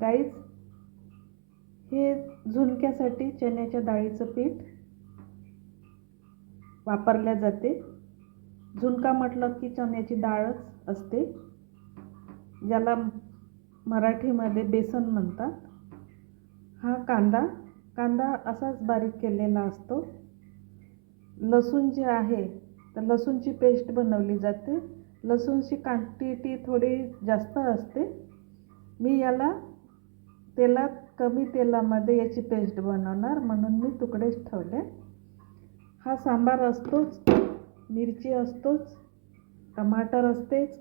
Guys हे झुणक्यासाठी चण्याच्या डाळीचं पीठ वापरल्या जाते. झुणका म्हटलं की चण्याची डाळच असते ज्याला मराठीमध्ये बेसन म्हणतात. हा कांदा कांदा असाच बारीक केलेला असतो. लसूण जे आहे तर लसूणची पेस्ट बनवली जाते. लसूणची क्वांटिटी थोडी जास्त असते. मी याला तेलात कमी तेलामध्ये याची पेस्ट बनवणार म्हणून मी तुकडेच ठेवले. हा सांबार असतोच मिरची असतोच टमाटर असतेच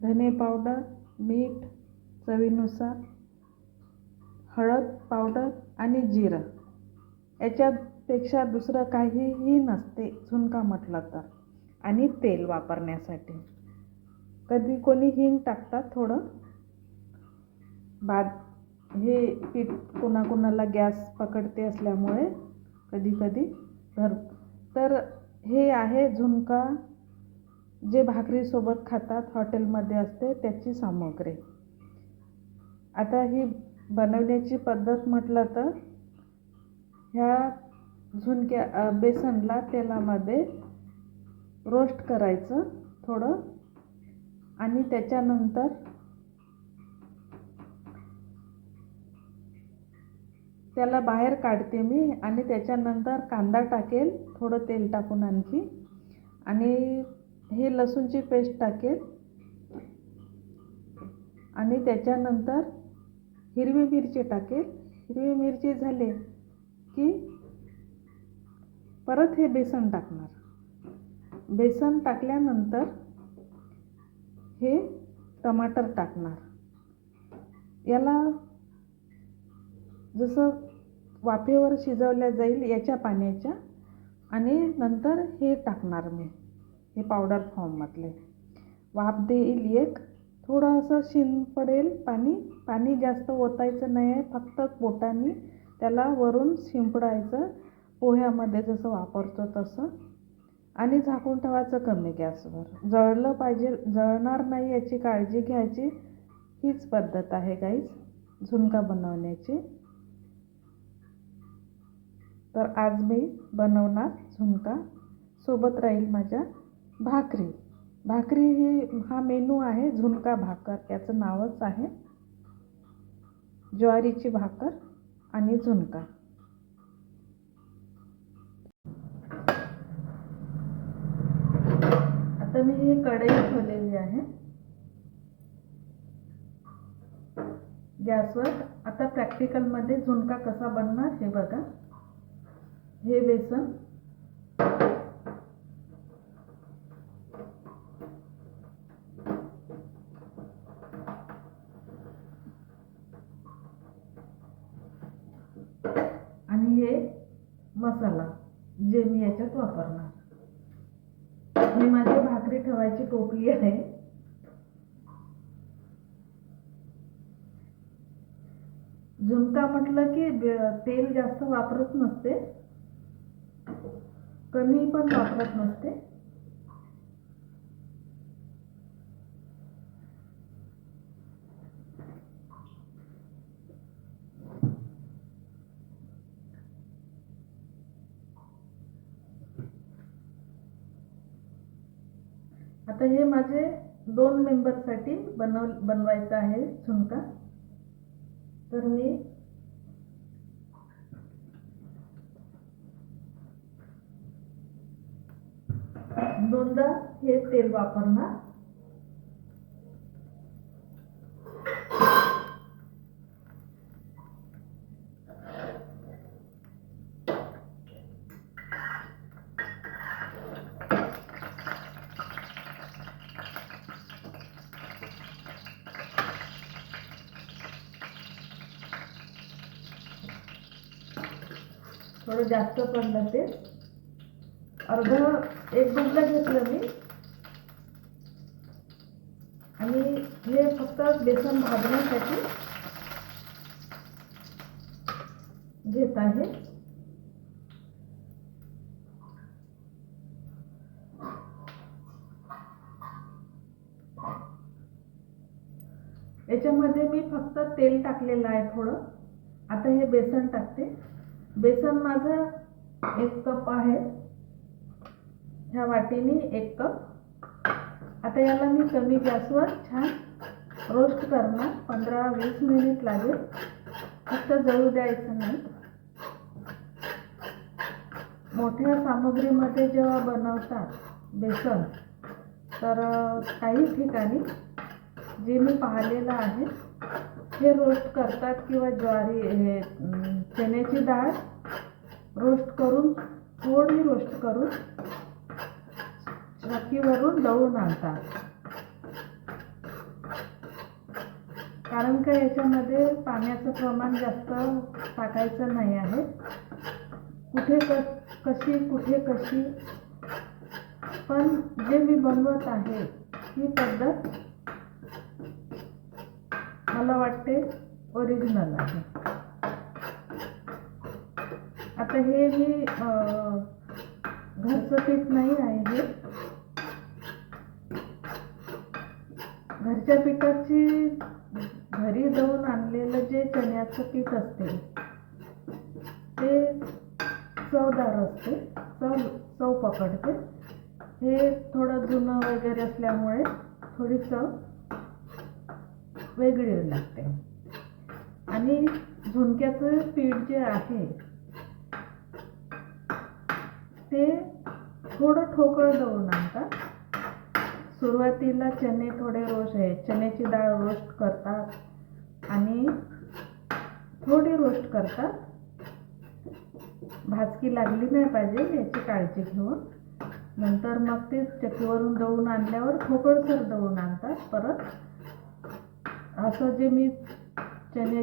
धने पावडर मीठ चवीनुसार हळद पावडर आणि जिरं. याच्यापेक्षा दुसरं काहीही नसते झुणका म्हटलं तर. आणि तेल वापरण्यासाठी. कधी कोणी हिंग टाकतात थोडं. बाद हे पीठ कोणाकोणाला गॅस पकडते असल्यामुळे कधी कधी भर तर हे आहे झुणका. जे भाकरीसोबत खातात हॉटेलमध्ये असते त्याची सामग्री. आता ही बनवण्याची पद्धत म्हटलं तर ह्या झुणक्या बेसनला तेलामध्ये रोस्ट करायचं थोडं आणि त्याच्यानंतर त्याला बाहेर काढते मी आणि त्याच्यानंतर कांदा टाकेल थोडं तेल टाकून आणखी. आणि हे लसूणची पेस्ट टाकेल. आणि त्याच्यानंतर हिरवी मिरची टाकेल. हिरवी मिरची झाले की परत हे बेसन टाकणार. बेसन टाकल्यानंतर हे टमाटर टाकणार. याला जसं वाफेवर शिजवल्या जाईल याच्या पाण्याच्या आणि नंतर हे टाकणार मी हे पावडर फॉर्ममधले वाफ देईल एक थोडंसं शिन पडेल पाणी पाणी जास्त ओतायचं नाही आहे फक्त बोटांनी त्याला वरून शिंपडायचं पोह्यामध्ये जसं वापरतो तसं. आणि झाकून ठेवायचं कमी गॅसवर. जळलं पाहिजे जळणार नाही याची काळजी घ्यायची हीच पद्धत आहे गाईज झुणका बनवण्याची. तर आज मी बनवणार झुणका. सोबत राहील माझ्या भाकरी. भाकरी ही हा मेनू आहे झुणका भाकर. याचं नावच आहे ज्वारीची भाकर आणि झुणका. आता मी ही कढई ठेवलेली आहे. गॅसवर. आता प्रॅक्टिकलमध्ये झुणका कसा बनणार हे बघा. हे बेसन. आणि हे मसाला जे मी याच्यात वापरणार. ही माझी भाकरी ठेवायची टोपली आहे. झुणका म्हटलं की तेल जास्त वापरत नसते. कमी पण वापरत नसते. आता हे माझे दोन मेंबरसाठी बनव बनवायचं आहे झुणका. तर मी सुद्धा हे तेल वापरणार. थोडं जास्त पडलं ते. अर्ध एक डुबलं घेतलं मी. आणि हे फक्त बेसन भाजण्यासाठी घेत आहे. याच्यामध्ये मी फक्त तेल टाकलेलं आहे थोडं. आता हे बेसन टाकते. बेसन माझं एक कप आहे. ह्या वाटीने एक कप. आता याला मी कमी गॅसवर छान रोस्ट करणार. पंधरा वीस मिनिट लागेल. फक्त जळू द्यायचं नाही. मोठ्या सामग्रीमध्ये जेव्हा बनवतात बेसन तर काही ठिकाणी जे मी पाहिलेलं आहे हे रोस्ट करतात किंवा ज्वारी हे चण्याची डाळ रोस्ट करून थोडी रोस्ट करून चक्कीवरून दळून आणतात. कारण का याच्यामध्ये पाण्याचं प्रमाण जास्त टाकायचं नाही आहे. कुठे क कशी कुठे कशी. पण जे मी बनवत आहे ही पद्धत मला वाटते ओरिजिनल आहे. आता हे मी घरचं पीठ नाही आहे हे. घरच्या पिठाची घरी जाऊन आणलेलं जे चण्याचं पीठ असते ते चवदार असते चव चव पकडते. हे थोडं जुनं वगैरे असल्यामुळे थोडी चव वेगळी लागते. आणि झुणक्याचं पीठ जे आहे ते थोडं ठोकळं दळून आणतात. सुरुवातीला चणे थोडे रोस्ट आहे चण्याची डाळ रोस्ट करतात आणि थोडी रोस्ट करतात. भाजकी लागली नाही पाहिजे याची काळजी घेऊन. नंतर मग ते चक्कीवरून दळून आणल्यावर ठोकळसर दळून आणतात परत. असं जे मी चणे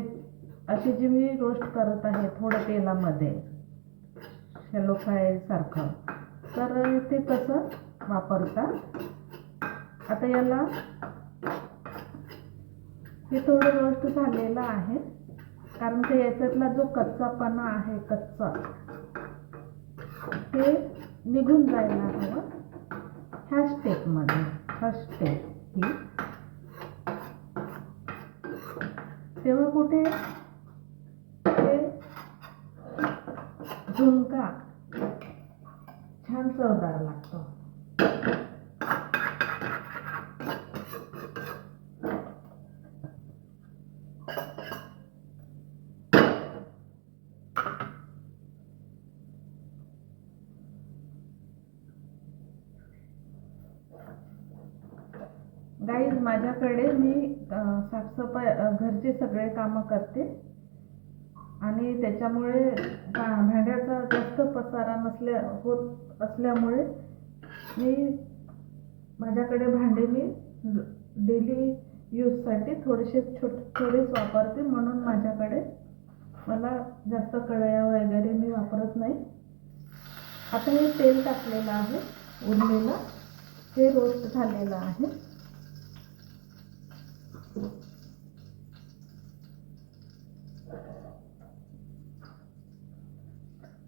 असे जे मी रोस्ट करत आहे थोडं तेलामध्ये शेलो फ्राय सारखं तर ते तसं वापरतात. आता याला हे थोडं रोस्ट झालेलं आहे. कारण ते याच्यातला जो कच्चापणा आहे कच्चा ते निघून जायला हवं ह्या स्टेपमध्ये फर्स्ट स्टेप ही. तेव्हा कुठे? ते झुणका छान चवदार लागतो गाईज माझ्याकडे मी साफसफाई घरचे सगळे कामं करते. आणि त्याच्यामुळे भांड्याचा जास्त पसारा नसल्या होत असल्यामुळे मी माझ्याकडे भांडे मी डेली यूजसाठी थोडेसे छोट थोडेच वापरते. म्हणून माझ्याकडे मला जास्त कळया वगैरे मी वापरत नाही. आता हे तेल टाकलेलं आहे उरलेलं. हे रोस्ट झालेलं आहे.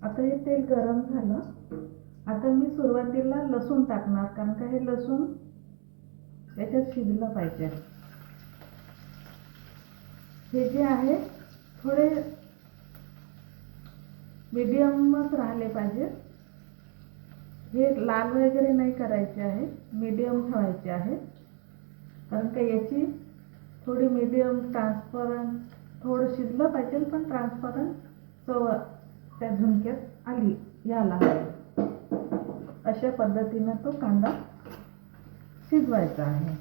आता हे तेल गरम झालं. आता मी सुरुवातीला लसूण टाकणार कारण का हे लसूण याच्यात शिजलं पाहिजे. हे जे आहे थोडे मीडियमच राहिले पाहिजे. हे लाल वगैरे नाही करायचे आहे मीडियम ठेवायचे आहे. कारण का याची थोडी मीडियम ट्रान्सपरंट थोडं शिजलं पाहिजे पण ट्रान्सपरंट चव त्या झुणक्यात आली याला अशा पद्धतीनं तो कांदा शिजवायचा आहे.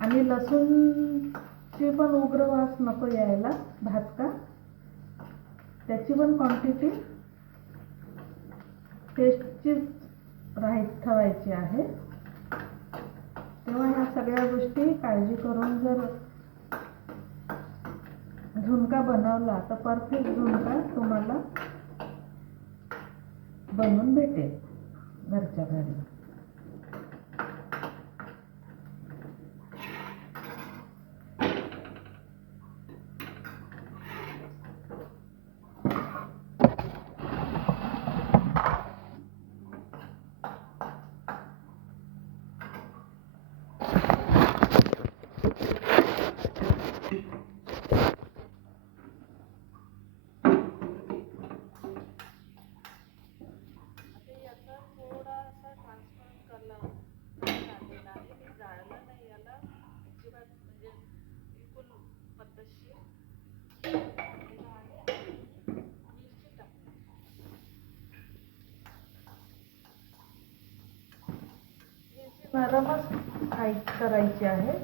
आणि लसूणची पण उग्र वास नको यायला भाजका त्याची पण क्वांटिटी टेस्टचीच राहाय ठेवायची आहे. तेव्हा ह्या सगळ्या गोष्टी काळजी करून जर झुणका बनवला तर परफेक्ट झुणका तुम्हाला बनवून भेटेल घरच्या घरी. नरमच फ्राय करायची आहे.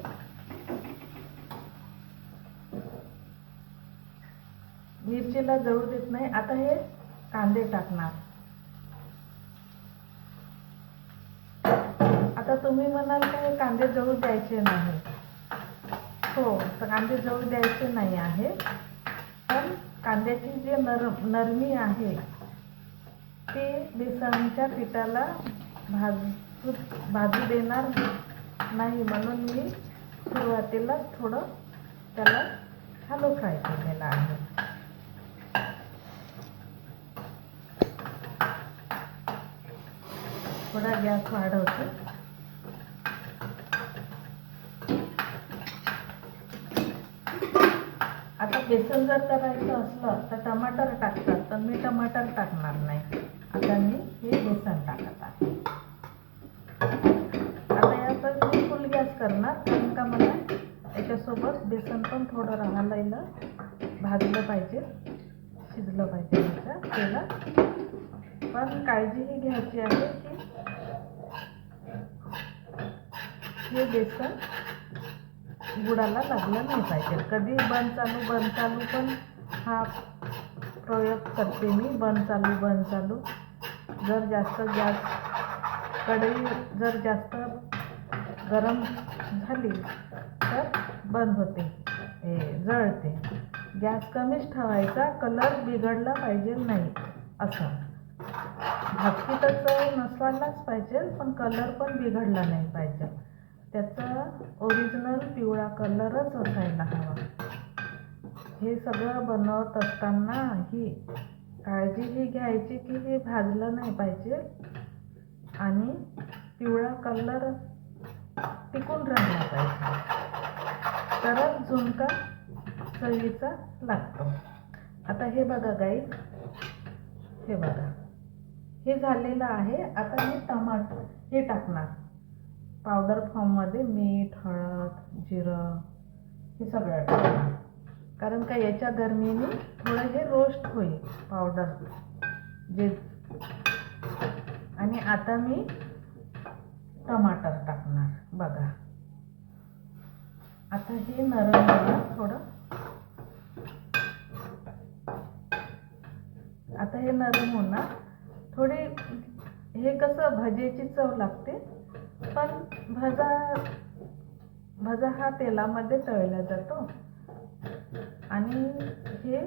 मिरचीला जळू देत नाही. आता हे कांदे टाकणार. आता तुम्ही म्हणाल का हे कांदे जवळ द्यायचे नाही? हो तर कांदे जवळ द्यायचे नाही आहे. पण कांद्याची जी नरम नरमी आहे ती बेसनच्या पिठाला भाज भाजी देणार नाही म्हणून मी सुरुवातीला थोडं त्याला हॅलो फ्राय केलेला आहे. थोडा गॅस वाढवते. आता बेसन जर करायचं असलं तर टमाटर टाकतात तर मी टमाटर टाकणार नाही. आता मी हे बेसन टाकत आहे आता याचं मी फुल गॅस करणार कारण का मला याच्यासोबत बेसन पण थोडं राहायला भाजलं पाहिजे शिजलं पाहिजे त्याच्या तेला पण काळजी ही घ्यायची आहे की हे बेसन बुडाला लागलं नाही पाहिजे. कधी बंद चालू बंद चालू पण हा प्रयोग करते मी बंद चालू बंद चालू. जर जास्त जास्त कढई जर जास्त गरम झाली बंद होते. हे जळते. गॅस कमीच ठेवायचा कलर बिघडला पाहिजे नाही असं. भाजकी तर चव नसायलाच पाहिजे पण कलर पण बिघडला नाही पाहिजे. त्याचा ओरिजिनल पिवळा कलरच असायला हवा. हे सगळं बनवत असताना ही काळजी ही घ्यायची की हे भाजलं नाही पाहिजे आणि पिवळा कलर टिकून राहिला पाहिजे. तरच झुणका चवीचा लागतो. आता हे बघा गाई हे बघा. हे झालेलं आहे. आता मी टमाट हे टाकणार. पावडर फॉर्ममध्ये मीठ हळद जिरं हे सगळं टाकणार. कारण का याच्या गरमीने थोडं हे रोस्ट होईल पावडर जे आणि आता मी टमाटर टाकणार. बघा. आता हे नरम होणार थोडं. आता हे नरम होणार. थोडी हे कसं भजेची चव लागते पण भजा भजा हा तेलामध्ये तळला जातो. आणि हे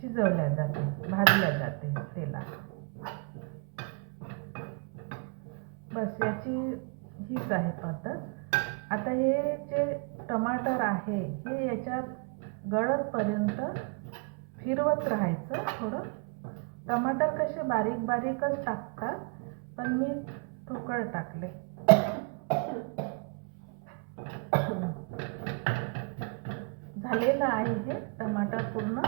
शिजवल्या जाते भाजल्या जाते तेला बस याची हीच आहे पद्धत. आता हे जे टमाटर आहे हे याच्यात गळतपर्यंत फिरवत राहायचं थोडं. टमाटर कसे बारीक बारीकच टाकतात पण मी ठोकळ टाकले. झालेलं आहे हे टमाटर पूर्ण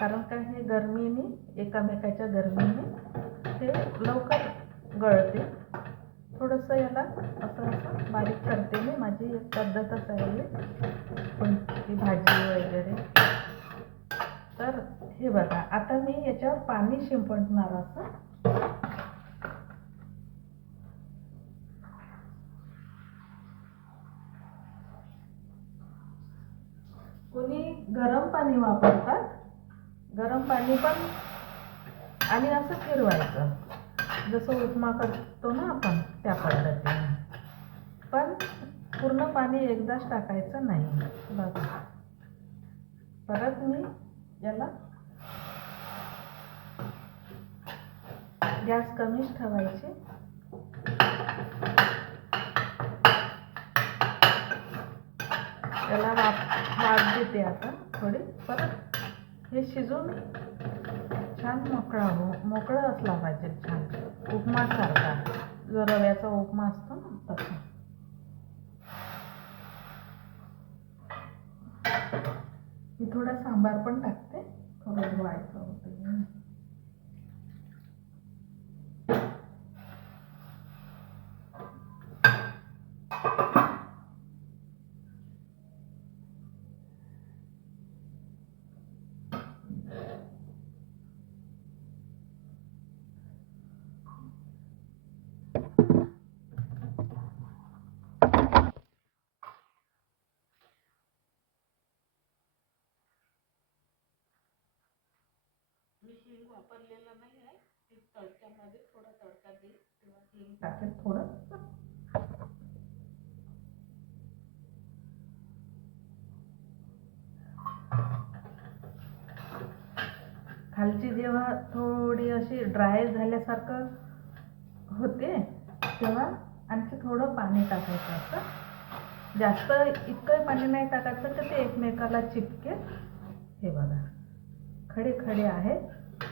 कारण का हे गरमीने एकामेकाच्या गरमीने हे लवकर गळते. थोडंसं याला असं असं बारीक करते मी. माझी एक पद्धतच आहे कोणती भाजी वगैरे. तर हे बघा. आता मी याच्यावर पाणी शिंपडणार असं. कोणी गरम पाणी वापरतात. गरम पाणी पण आणि असं फिरवायचं. जसं उपमा करतो ना आपण त्या पद्धतीने पण पूर्ण पाणी एकदाच टाकायचं नाही. बघा परत मी याला गॅस कमीच ठेवायची. त्याला वाफ वाफ देते आता थोडी. परत हे शिजून छान मोकळा हो मोकळं असला पाहिजे छान. उपमासारखा. जो रव्याचा उपमा असतो ना तसा. मी थोडा सांबार पण टाकते थोडं धुवायचं हिंग वापरलेला नाही आहे ती तडक्यामध्ये थोडा तडका देईल तेव्हा हिंग टाकेल थोडं. खालची जेव्हा थोडी अशी ड्राय झाल्यासारखं होते तेव्हा आणखी थोडं पाणी टाकायचं असतं. जास्त इतकं पाणी नाही टाकायचं तर ते एकमेकाला चिपके. हे बघा खडे खडे आहेत.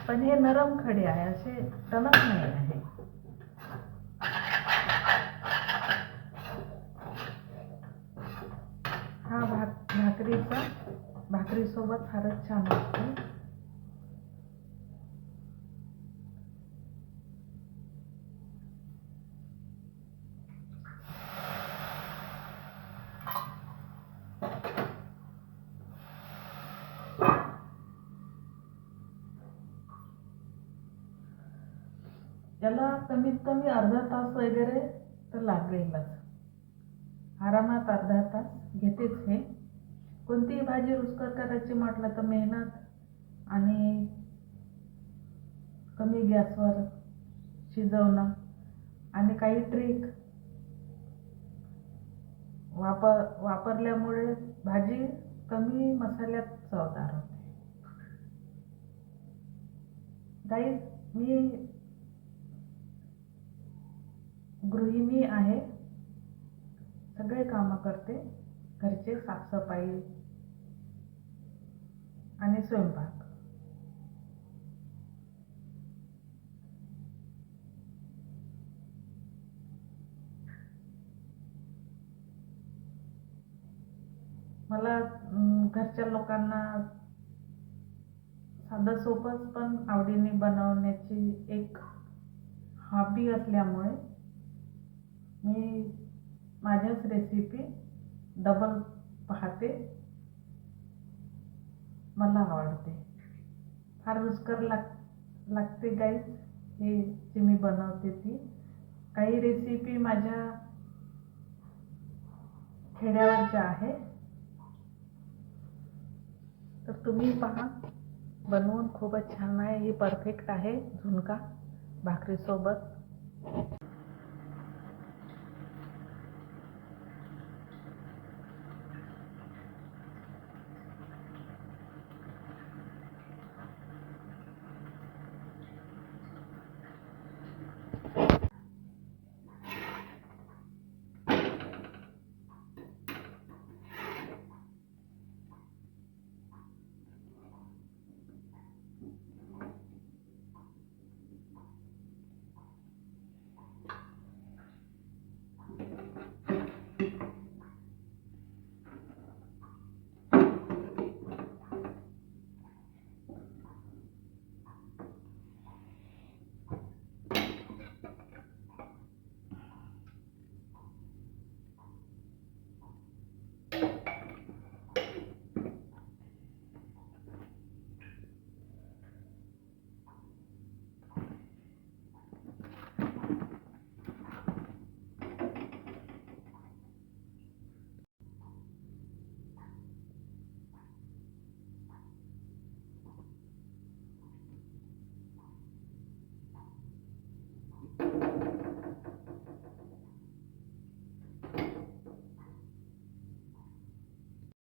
पण हे नरम खडे आहे असे टणक नाही आहे. हा भाक भाकरीचा भाकरीसोबत फारच छान वाटतो त्याला कमीत कमी अर्धा तास वगैरे तर लागेलच. आरामात अर्धा तास घेतेच हे. कोणतीही भाजी रुचकर करायची म्हटलं तर मेहनत आणि कमी गॅसवर शिजवणं आणि काही ट्रिक. वापर वापरल्यामुळे भाजी कमी मसाल्यात चवदार होते. गाईज मी गृहिणी आहे. सगळे कामं करते. घरचे साफसफाई आणि स्वयंपाक. मला घरच्या लोकांना साधं सोपंच पण आवडीने बनवण्याची एक हॉबी असल्यामुळे मी माझ्याच रेसिपी डबल पाहते. मला आवडते. फार रुचकर लाग लागते गाईज हे जे मी बनवते ती. काही रेसिपी माझ्या खेड्यावरच्या आहे तर तुम्ही पहा. बनवून खूपच छान आहे. ही परफेक्ट आहे झुणका भाकरीसोबत.